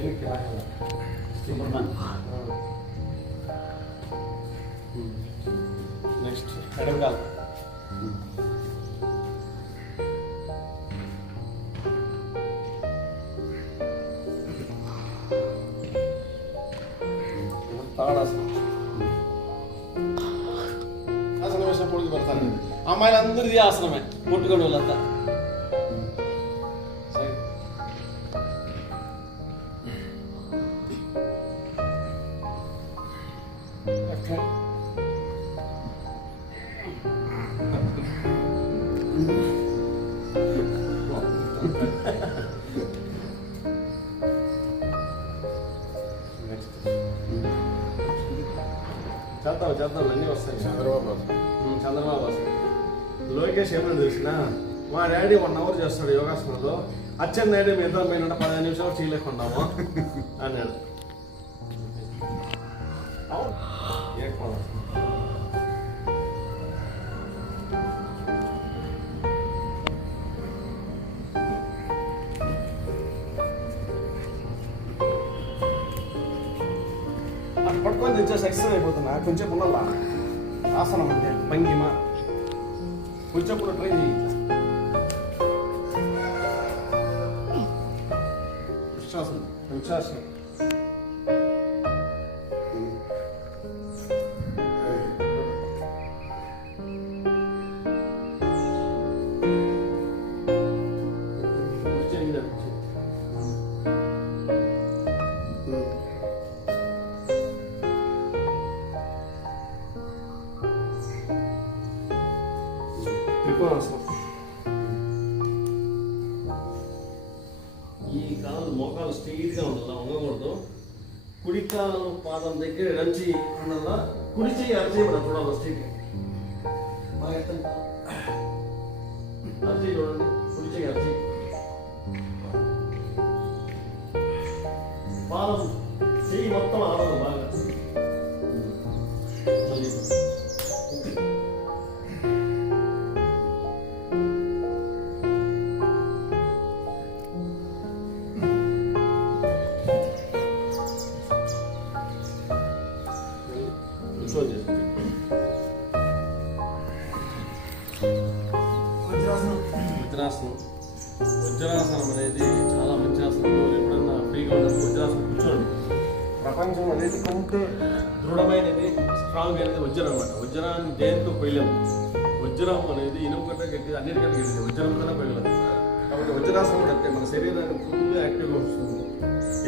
వెనక్కి రాయాలి Superman next ఎడమ కాలు తాడాసనం ఆసనం వేసిన పొడికి పెడతాను అమ్మాయిలందరిది ఆసనమే ముట్టుకొని వాళ్ళంతా చేద్దాం చేద్దాం అన్నీ వస్తాయి. చంద్రబాబు. చంద్రబాబు వస్తాయి. లోకేష్ ఏమని తెలిసిన మా డాడీ వన్ అవర్ చేస్తాడు యోగాసనంలో. అచ్చన్ డాడీ మేము ఇద్దరం పోయిన పదిహేను నిమిషాలు చేయలేకున్నాము అన్నాడు. అటు పట్టుకొని ఎక్సర్సైజ్ అయిపోతున్నా కొంచెం ఉండాలా ఆసనం అంటే భంగిమ కొంచెం కూడా ట్రై చేయి. వృక్షాసనం వృక్షాసనం పాదం దగ్గర రంచి ఉండాలా కుడి చెయ్యి అరచేయి మనం చూడాలి స్ట్రైట్ బాగా ఎత్తండి. అరచేయి చూడండి కుడి చెయ్యి అరచేయి పాదం చెయ్యి మొత్తం ఆడాలి వజ్రం అనమాట వజ్రాన్ని దేంతో పోయలేము? వజ్రం అనేది ఇనుము కంటే గట్టి అన్నిటికంటే గట్టిది వజ్రంతోనే పోయగలదు కాబట్టి వజ్రాసనం కూడా అంతే మన శరీరాన్ని ఫుల్ యాక్టివ్గా వస్తుంది.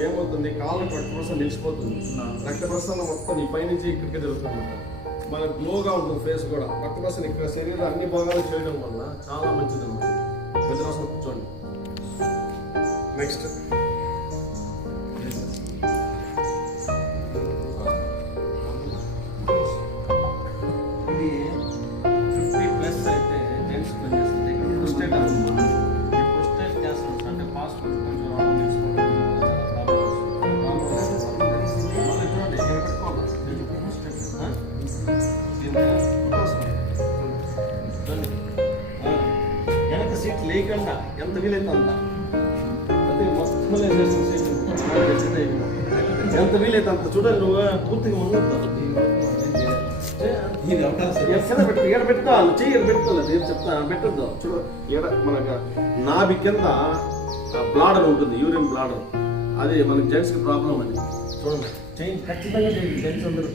ఏమవుతుంది? కాలం రక్త ప్రసరణ నిలిచిపోతుంది. రక్త ప్రసరణ మొత్తం ఈ పైనుంచి ఇక్కడికి జరుగుతుంది మన గ్లోగా ఉంటుంది ఫేస్ కూడా. రక్త ప్రసరణ ఇక్కడ శరీరం అన్ని భాగాలు చేయడం వల్ల చాలా మంచిది అనమాట వజ్రాసనం కూర్చోండి నెక్స్ట్. ఎంత వీలైతే అంత సీట్ ఎంత వీలైతే అంత చూడండి నువ్వు పూర్తిగా అవకాశం ఎక్కడ పెట్టు ఎక్కడ పెట్టుకోవాలి చెయ్యి ఎక్కడ పెట్టుకోలేదు ఏం చెప్తా పెట్టద్దు చూడు ఎడ మనకు నాభి కింద బ్లాడర్ ఉంటుంది యూరిన్ బ్లాడర్ అది మనకి జెంట్స్కి ప్రాబ్లం అది చూడండి చెయ్యి ఖచ్చితంగా చేయండి జెంట్స్ అందరూ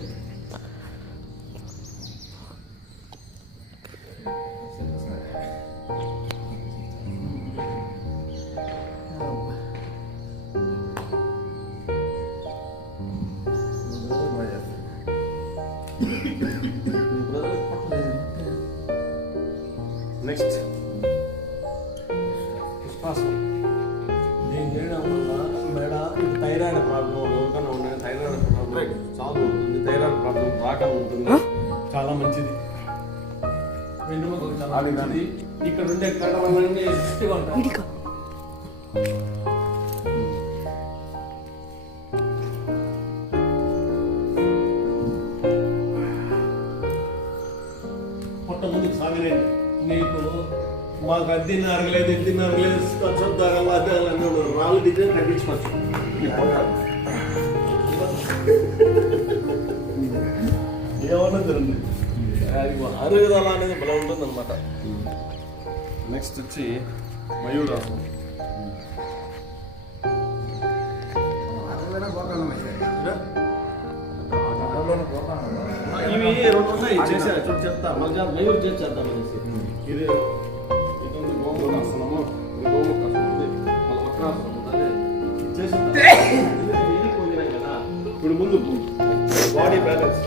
చాలా మంచిది ఇక్కడ ఉండే కండలన్నీ గట్టిగా ఉంటాయి పొట్ట ముందుకు సాగలేండి నీకు మాకు అది తిన్న అరగలేదు ఇది తిన్న అరగలేదు కొంచెం తగల అది. రాళ్ళు దిగితే తగ్గించుకోవచ్చు. ఏమన్నా తినండి అది అరుగుదల అనేది బలం ఉంటుంది అనమాట నెక్స్ట్ వచ్చి మయూరాసం ఇవి రెండు ఉన్నాయి చేశాను చూడు చెప్తా. మళ్ళీ మయూర్ చేసి చేద్దాం అనేసి. ఇది ఇది ఉంది గోముఖాసనము ఇది గోముఖాసనం ఉంది మళ్ళీ వక్రాసనం ఉంటుంది ఇది పొందినాం కదా. ఇప్పుడు ముందు బాడీ బ్యాలెన్స్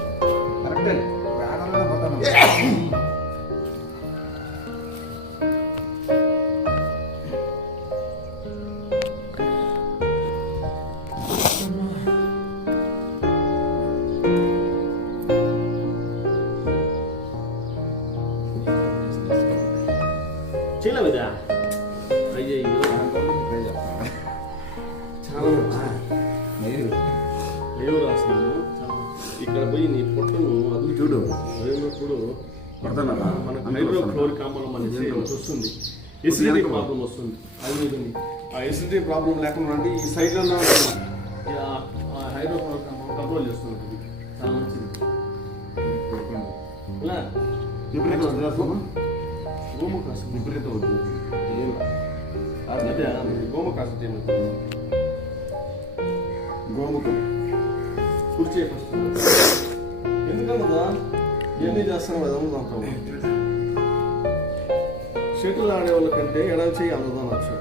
చేయలేవు ఇదా? మయూరాసనము ఇక్కడ పోయి నీ పొట్టను అది చూడు. వదిలినప్పుడు పడుతున్నారా మనకు హైడ్రోక్లోరిక్ ఆమ్లం అనేది ఒకటి వస్తుంది. ఎసిడిటీ ప్రాబ్లం వస్తుంది. అది. ఆ ఎసిడిటీ ప్రాబ్లం లేకుండా అంటే ఈ సైడ్లో హైడ్రోక్లోరిక్ ఆమ్లం కంట్రోల్ చేస్తుంది. విపరీత వదిలేస్తామా గోముఖాసం విపరీత వద్దు ఏం అదే గోముఖాసం ఏమవుతుంది గోముఖం కుర్చీ ఫస్ట్ ఎందుకన్నదా ఇవన్నీ చేస్తాను కదా అంటాము షటిల్ ఆడే వాళ్ళకంటే ఎడవ చేయి అందదా నచ్చు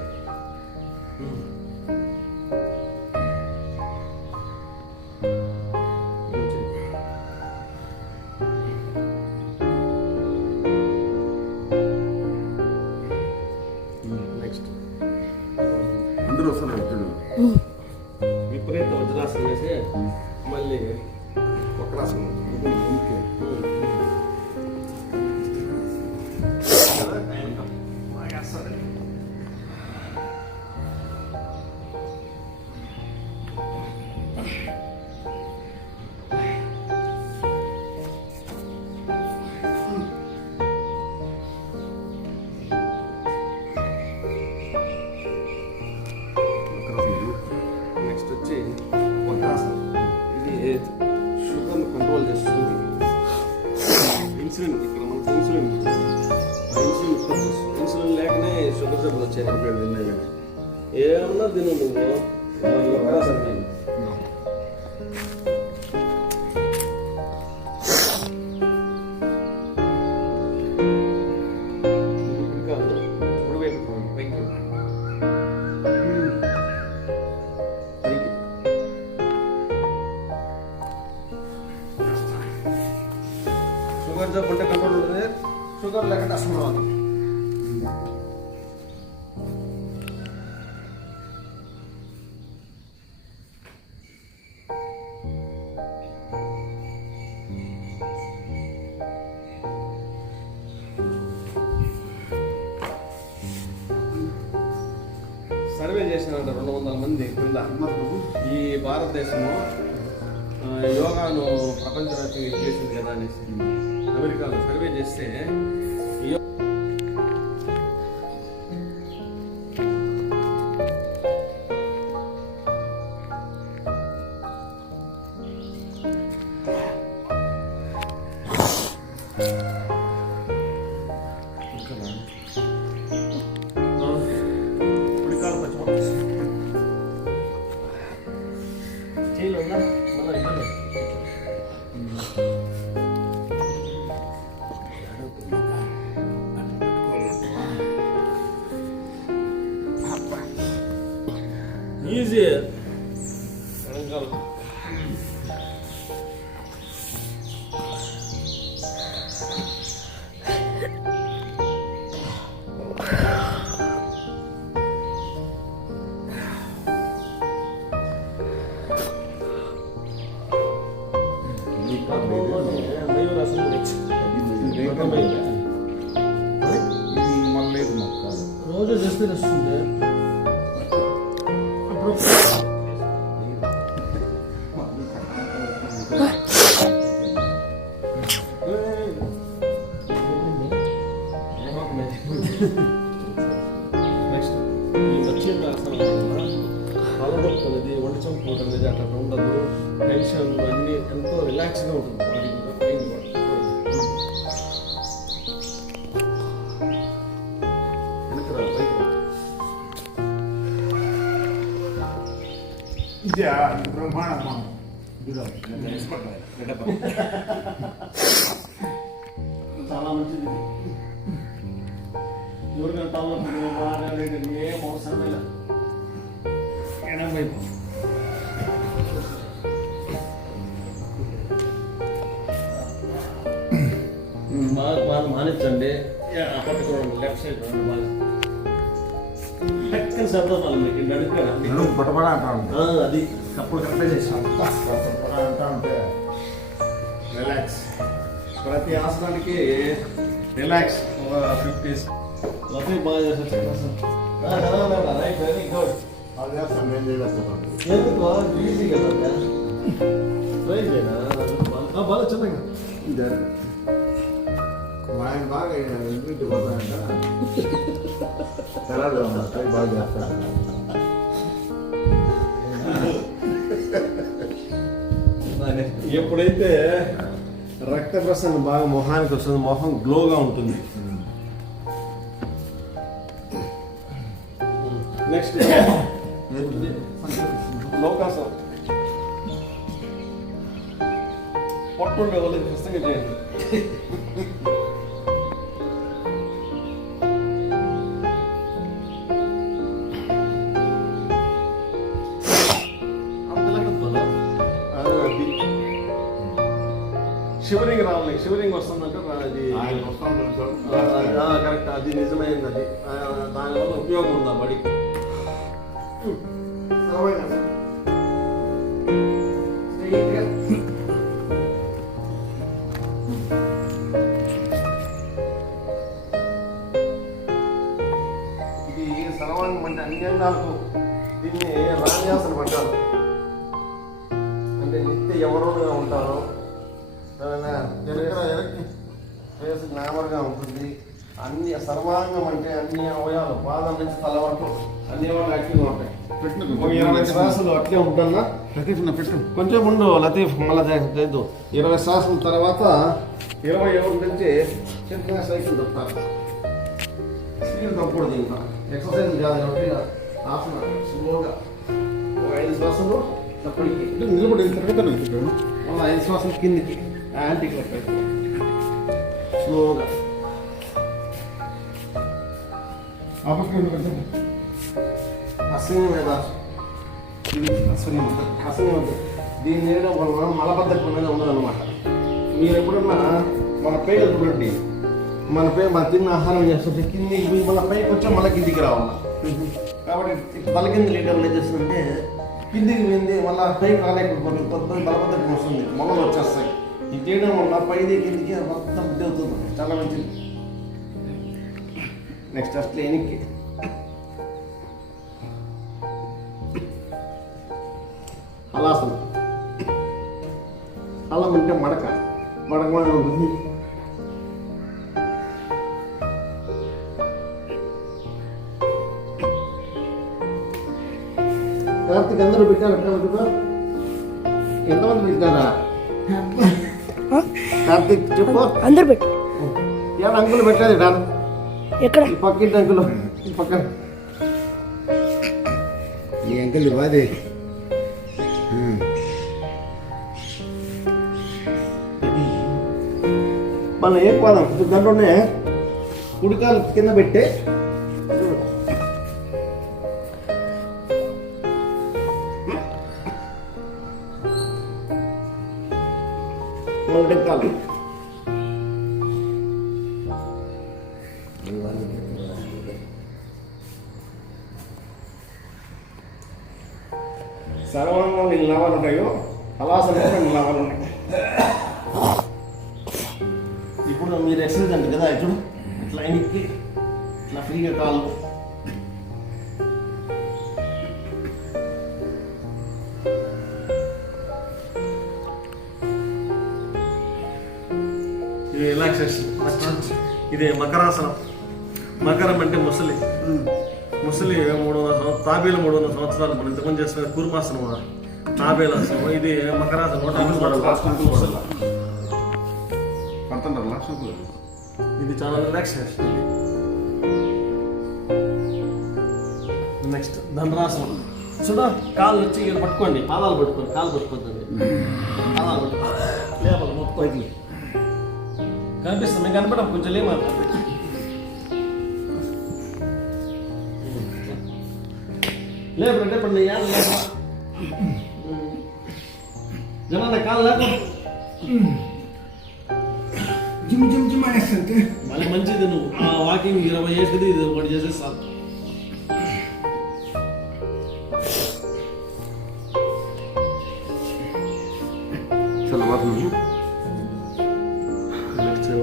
మళ్ళీ ఇన్సులిన్ ఇన్సులిన్ ఇన్సులిన్ లేకనే షుగర్ జబ్బులు వచ్చాయి ఏమన్నా తిను నువ్వు సర్వే రెండు వందల మంది క్రింద ఈ భారతదేశంలో యోగాను ప్రపంచవ్యాప్తంగా చేసింది కదా అనేసి అమెరికాలో సర్వే చేస్తే అనేది వంట చంపుకోవడం అనేది అట్లా ఉండదు టెన్షన్ అన్ని ఎంతో రిలాక్స్గా ఉంటుంది బాడీ కూడా మైండ్ కూడా వెనక్కి రా, పైకి రా. ఇదే బ్రహ్మాండమ్మా బాగా బాగా మానించండి ఆ పక్క చూడండి లెఫ్ట్ సైడ్ చూడండి బాగా టక్కని శబ్దం వల్ల మీకు నడుపుకోరా నడుము పటపట అంటా ఉంటా. అది అప్పుడు కరెక్ట్గా చేసాం పటపట అంటా ఉంటే రిలాక్స్ ప్రతి ఆసనానికి రిలాక్స్ ఫిఫ్టీస్ లఫీ బాగా చేసేస్తాను రైట్ వెరీ గుడ్ అది చేస్తాం నేను చేయలేకపోతాను ఎందుకు ఈజీ కదా ట్రై చేయనా బాగా చిన్నగా ఇదే మా ఆయన బాగా ఇంటికి పోతానంట తెలాలి ట్రై బాగా చేస్తాను ఎప్పుడైతే రక్త ప్రసరణ బాగా మొహానికి వస్తుంది మొహం గ్లోగా ఉంటుంది. నెక్స్ట్. షివరింగ్ రావాలి షివరింగ్ వస్తుందంటే అది ఆయన వస్తాం కరెక్ట్ అది నిజమైంది అది ఆ, దానివల్ల ఉపయోగం ఉందా బడి సర్వాంగం అంటే అన్ని అవయాలు పాదం నుంచి తల వరకు. అన్ని అవయాలు యాక్టివ్గా ఉంటాయి. ఒక ఇరవై శ్వాసలు అట్లే ఉంటున్నా? పెట్టు కొంచెం ఉండు లతీఫ్ మళ్ళా చేద్దు. ఇరవై శ్వాసల తర్వాత ఇరవై ఒకటి నుంచి చిన్న సైకిల్ తొక్కుతారు. స్పీడ్ తప్పకూడదు ఇంకా ఎక్సర్సైజ్ కాదు కాబట్టి ఆసన స్లోగా ఒక ఐదు శ్వాసలు తప్పటికి నిలబడి మళ్ళీ ఐదు శ్వాసలు కిందికి. యాంటీ క్లాక్ స్లోగా. ఆ పక్కన అశ్విని మీద అశ్విని ముద్ర అశ్విని ముద్ర దీన్ని చేయడం వలన మలబద్ధకం అనేది ఉండదన్నమాట మీరు ఎప్పుడన్నా మన పేరు చూడండి మన పేరు మన తిన్న ఆహారం చేస్తుంటే కింది పోయి మన పైకి వచ్చి మళ్ళీ కిందికి రావాలి కాబట్టి బల కింద లీటర్లు ఏం చేస్తుందంటే కిందికి వెళ్ళింది మళ్ళీ పైకి రాలేకపోతుంది కొంచెం బలబద్ధకం వస్తుంది మొలలు వచ్చేస్తాయి ఇది చేయడం వల్ల పైది కిందికి మొత్తం అవుతుంది. చాలా మంచిది. నెక్స్ట్ అట్లా ఎనికి హలాసనం హలం అంటే మడక మడక మడక ఉంటుంది కార్తీక్ అందరూ పెట్టారు ఎక్కడ ఎంతమంది పెట్టారా కార్తీక్ చెప్పు అందరు పెట్టు ఏడు అంకులు పెట్టలేదు డా ఎక్కడ? ఈ పక్కింటి అంకులు పక్కన. ఈ అంకెల్ బాదే మన ఏ పాదం? దాంట్లోనే కుడికాలు కింద పెట్టే కాళ్ళు ఇది రిలాక్సేషన్ ఇది మకరాసనం. మకరం అంటే ముసలి. ముసలి మూడు వందల సంవత్సరాలు తాబేలు మూడు వందల సంవత్సరాలు మనం ఇంతకుముందు చేసిన కురుమాసనం తాబేలాసనం ఇది మకరాసనం. ముసలి. ఇది చాలా రిలాక్సేషన్ నెక్స్ట్ ధనరాసనం చూడ కాళ్ళు వచ్చి ఇక్కడ పట్టుకోండి పాదాలు పట్టుకోండి కాళ్ళు పట్టుకోద్దండి పాదాలు పట్టుకోండి లేపాలి మొత్తం పైకి కనిపిస్తుంది మీకు కనపడం కొంచెం లేమాట లేపండి లేపండి ఏం లేప జనాన్న కాళ్ళు లేప జిమ్ జిమ్ జిమ్ అనేస్తుంటే మళ్ళీ మంచిది నువ్వు ఆ వాకింగ్ ఇరవై చేసేది ఇది ఒకటి చేసేస్తాను చాలా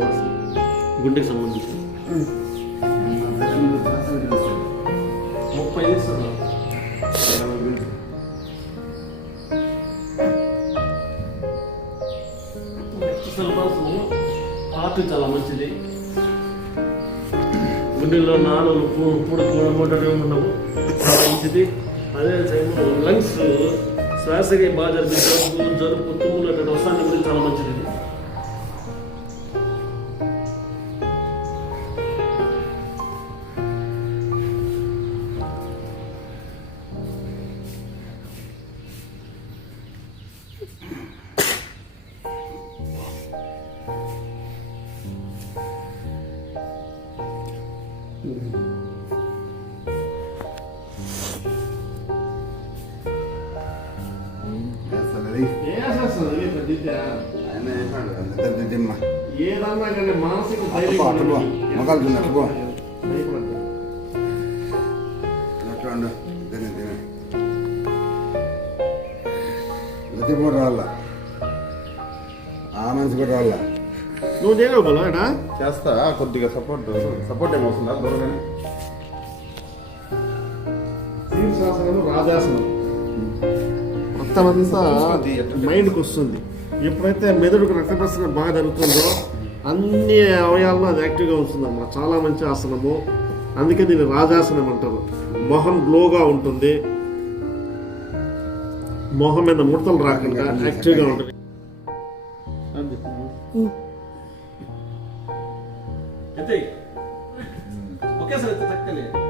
నెక్స్ట్ గుండెకి సంబంధించి. ముప్పై తీసుకున్నాం నెక్స్ట్ చాలా మంచిది. గుండెల్లో నాలుగు పుడుకు మూటలు ఉండవు చాలా మంచిది. అదే టైంలో లంగ్స్ శ్వాసకి బాగా జరిపి జరుపు జలుబు తుమ్ములు అంటే వస్తాన్ని గురించి చాలా మంచిది. ఏదన్నా కానీ మానసిక. మొగాలు కూడా రావాల? ఆ మనిషి కూడా రావాల? నువ్వు ఏటా? చేస్తా కొద్దిగా సపోర్ట్ సపోర్ట్ ఏమవుతుందా దూరంగానే శీర్షాసనం రాజాసనం. మొత్తం అంతా మైండ్కి వస్తుంది. ఎప్పుడైతే మెదడుకు రక్త ప్రసరణ బాగా జరుగుతుందో అన్ని అవయాలను అది యాక్టివ్గా ఉంటుందమ్మా. చాలా మంచి ఆసనము. అందుకే దీన్ని రాజాసనం అంటారు. మొహం గ్లోగా ఉంటుంది. మొహం మీద ముడతలు రాకుండా యాక్టివ్గా ఉంటుంది. ఎత్తే ఒకేసారి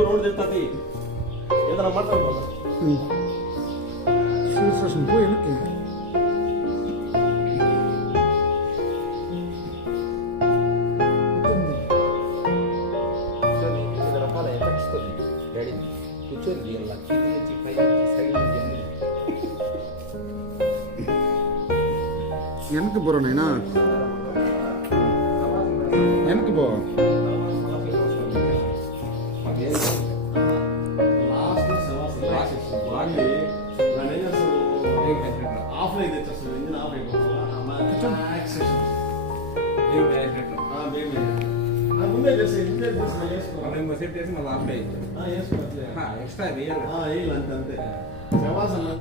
చుట్టూ రోడ్డు తెస్తుంది ఏదైనా మాట్లాడుకోవాలి శీర్షాసనం పోయి వెనక్కి వివిధ రకాల ఎఫెక్ట్స్ తోటి డాడీ కూర్చొని తీయాల కింది నుంచి పై నుంచి సైడ్ నుంచి అన్ని వెనక్కి పోరా నాయనా ముందే చేసి ముందే చేసి వేసుకోవాలి సెట్ చేసి మళ్ళీ ఆఫ్ ఎక్స్ట్రా వేయాలి వేయాలి అంతే అంతే శవాసనం